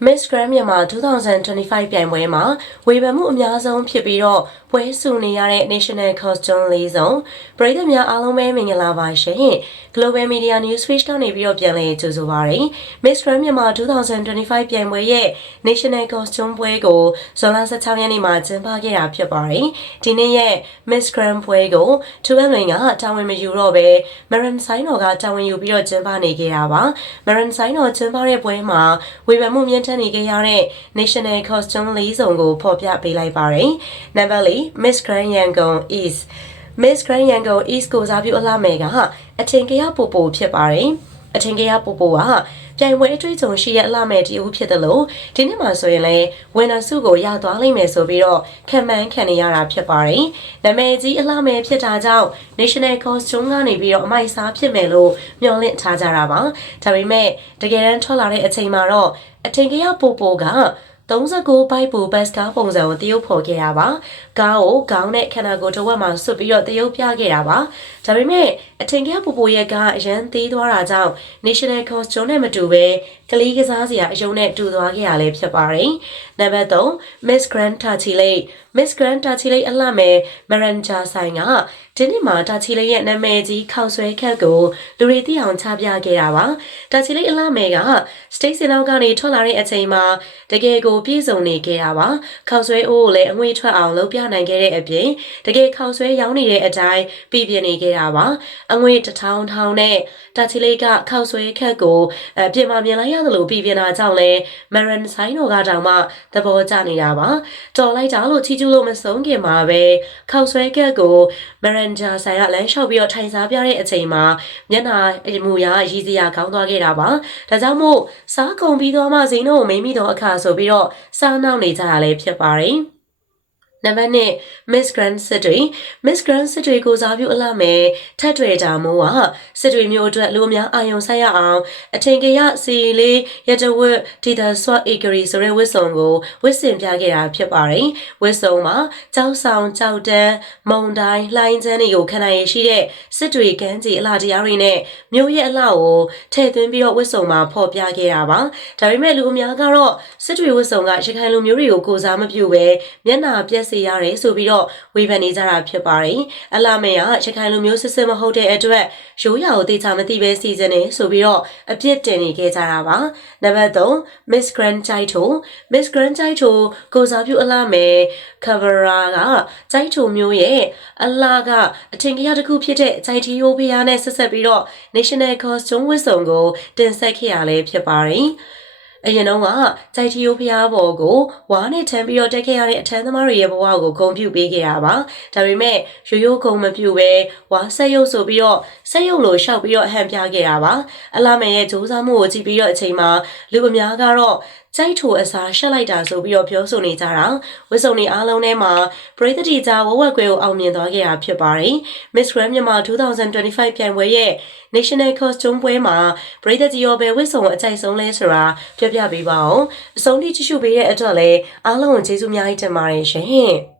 Miss Grand မြန်မာ2025ပြိုင်ပွဲမှာဝေဖန်မှုအများဆုံးဖြစ်ပြီးတော့ပွဲစုနေရတဲ့ National Costume လေးစုံပရိသတ်များအားလုံးပဲမင်္ဂလာပါရှင် Global Media News Switch ကနေပြီးတော့ပြန်လည်ကြိုဆိုပါရစေ Miss Grand မြန်မာ2025ပြိုင်ပွဲရဲ့ National Costume ပွဲကိုဇွန်လ16ရက်နေ့မှာကျင်းပခဲ့တာဖြစ်ပါတယ်ဒီနေ့ရဲ့ Miss Grand ပွဲကိုထူအလွင်ကတာဝန်မယူတော့ပဲ Maran Sign တော်ကတာဝန်ယူပြီးတော့ကျင်းပနေခဲ့တာပါ Maran Sign တော်ကျင်းပတဲ့ပွဲမှာဝေဖန်မှုမြင့်တက်နေခဲ့ရတဲ့ National Costume လေးစုံကိုဖော်ပြပေးလိုက်ပါတယ်။နံပါတ်၄ Miss Grand Yangon East Miss Grand Yangon East ကိုစားပြုအလှမယ်ကအထင်ကရပူပူဖြစ်ပါတယ်။အထင်ကရပူပူက ပြိုင်ပွဲအတွေ့အကြုံရှိတဲ့အလှမယ်တဦးဖြစ်တယ်လို့ဒီနေ့မှဆိုရင်လည်းဝင်နာစုကိုရသွားလိမ့်မယ်ဆိုပြီးတော့ခံမှန်းခံနေရတာဖြစ်ပါတယ်။နာမည်ကြီးအလှမယ်ဖြစ်တာကြောင့် National Costume ကနေပြီးတော့အမိုက်စားဖြစ်မယ်လို့မျှော်လင့်ထားကြတာပါ။ဒါပေမဲ့တကယ်တမ်းထွက်လာတဲ့အချိန်မှာတော့အထင်ကရပူပူက 39ဘိုက်ပူဘတ်ကားပုံစံကိုတရုပ်ဖော်ခဲ့တာပါ။ကားကိုခေါင်းနဲ့ခန္ဓာကိုယ်တစ်ဝက်မှာဆွတ်ပြီးတော့တရုပ်ပြခဲ့တာပါ။ဒါပေမဲ့အထင်ကရပူပူရဲ့ကားအရန်သေးသွားတာကြောင့် National Costume နဲ့မတူပဲ ကလေးကစားစရာအယုံနဲ့တူသွားခဲ့ရလဲဖြစ်ပါတယ်။နံပါတ်3 Miss Grand Tachile Miss Grand Tachile အလှမဲ့ Maranja ဆိုင်ကဒီနေ့မှာတာချီလေးရဲ့နာမည်ကြီးခောက်ဆွဲခက်ကိုလူတွေသိအောင်ချပြခဲ့တာပါ။တာချီလေးအလှမယ်က state စင်နောက်ကနေထွက်လာတဲ့အချိန်မှာတကယ်ကိုပြည့်စုံနေခဲ့တာပါ။ခောက်ဆွဲအိုးကိုလည်းအငွေထွက်အောင်လုပ်ပြနိုင်ခဲ့တဲ့အပြင်တကယ်ခောက်ဆွဲရောင်းနေတဲ့အတိုင်းပြည်ပြနေခဲ့တာပါ။အငွေတထောင်ထောင်နဲ့တာချီလေးကခောက်ဆွဲခက်ကိုအပြင်မှာမြင်လိုက်ရသလိုပြည်ပြနာကြောင့်လဲ Maran ဆိုင်တော်ကတောင်မှသဘောကျနေတာပါ။တော်လိုက်တာလို့ချီကျူးလို့မဆုံးခင်မှာပဲခောက်ဆွဲခက်ကို Maran န်ဂျာဆိုင်ကလမ်းလျှောက်ပြီးတော့ထိုင်စားပြတဲ့အချိန်မှာမျက်နှာအမူအရာရည်စရာကောင်းသွားခဲ့တာပါ။ဒါကြောင့်မို့စားကုန်ပြီးတော့မှဇိန်းတို့ကိုမိမိတော့အခါဆိုပြီးတော့စားနောက်နေကြတာလည်းဖြစ်ပါတယ်။ နံပါတ်1 Miss Grand City Miss Grand City ကိုစားပြုအလှမယ်ထက်တွေတာမိုးကစစ်တွေမျိုးအတွက်လူအများအာယုံဆိုင်ရအောင်အထင်ကရစီလေးရတဝက်ဒီတာဆွတ်အေဂရီဆိုတဲ့ဝစ်စုံကိုဝစ်စင်ပြခဲ့တာဖြစ်ပါတယ်ဝစ်စုံမှာကြောက်ဆောင်ကြောက်တန်းမုံတိုင်းလှိုင်းချမ်းတွေကိုခဏရရှိတဲ့စစ်တွေကန်းကြီးအလှတရားတွေနဲ့မျိုးရဲ့အလှကိုထည့်သွင်းပြီးတော့ဝစ်စုံမှာဖော်ပြခဲ့တာပါဒါပေမဲ့လူအများကတော့စစ်တွေဝစ်စုံကရခိုင်လူမျိုးတွေကိုကိုစားမပြုဘဲမျက်နှာပြက်စေရတယ်ဆိုပြီးတော့ဝေဖန်နေကြတာဖြစ်ပါတယ်။အလာမေကရခိုင်လူမျိုးစစ်စစ်မဟုတ်တဲ့အတွက်ရိုးရာကိုသိချမသိပဲစီစဉ်နေဆိုပြီးတော့အပြစ်တင်နေခဲ့ကြတာပါ။နံပါတ်3 Miss Grand Chaito Miss Grand Chaito ကိုစားပြုအလာမေ Cavara က Chaito မျိုးရဲ့အလာကအထင်ကြီးတစ်ခုဖြစ်တဲ့ Chaito ယိုဖီယာနဲ့ဆက်ဆက်ပြီးတော့ National Costume ဝတ်စုံကိုတင်ဆက်ခဲ့ရလဲဖြစ်ပါတယ်။ အရင်တော့ကကြိုက်တီယိုဖျားဘော်ကိုဝါနဲ့ထမ်းပြီးတော့တက်ခဲ့ရတဲ့အထမ်းသမားတွေရဲ့ဘဝကိုဂုံပြုပေးခဲ့တာပါဒါပေမဲ့ရိုးရိုးဂုံမပြုပဲဝါဆက်ရုပ်ဆိုပြီးတော့ဆက်ရုပ်လိုရှောက်ပြီးတော့အဟန်ပြခဲ့တာပါအလာမယ်ရဲ့စူးစမ်းမှုကိုကြည့်ပြီးတော့အချိန်မှာလူအများကတော့ကြိုက်ထိုအစားရှက်လိုက်တာဆိုပြီးတော့ပြောဆိုနေကြတာဝစ်စုံနေအားလုံးထဲမှာပရိသတ်တီကြားဝဝက်ကွဲကိုအောင်မြင်သွားခဲ့တာဖြစ်ပါတယ် Miss Grand မြန်မာ2025ပြိုင်ပွဲရဲ့ National Costume ပွဲမှာပရိသတ်ကြီးရောပဲဝစ်စုံအကြိုက်ဆုံးလဲဆိုတာပြောပြပေးပါအောင်အဆုံးထိကြည့်ရှုပေးတဲ့အတွက်လည်းအားလုံးကိုကျေးဇူးအများကြီးတင်ပါတယ်ရှင်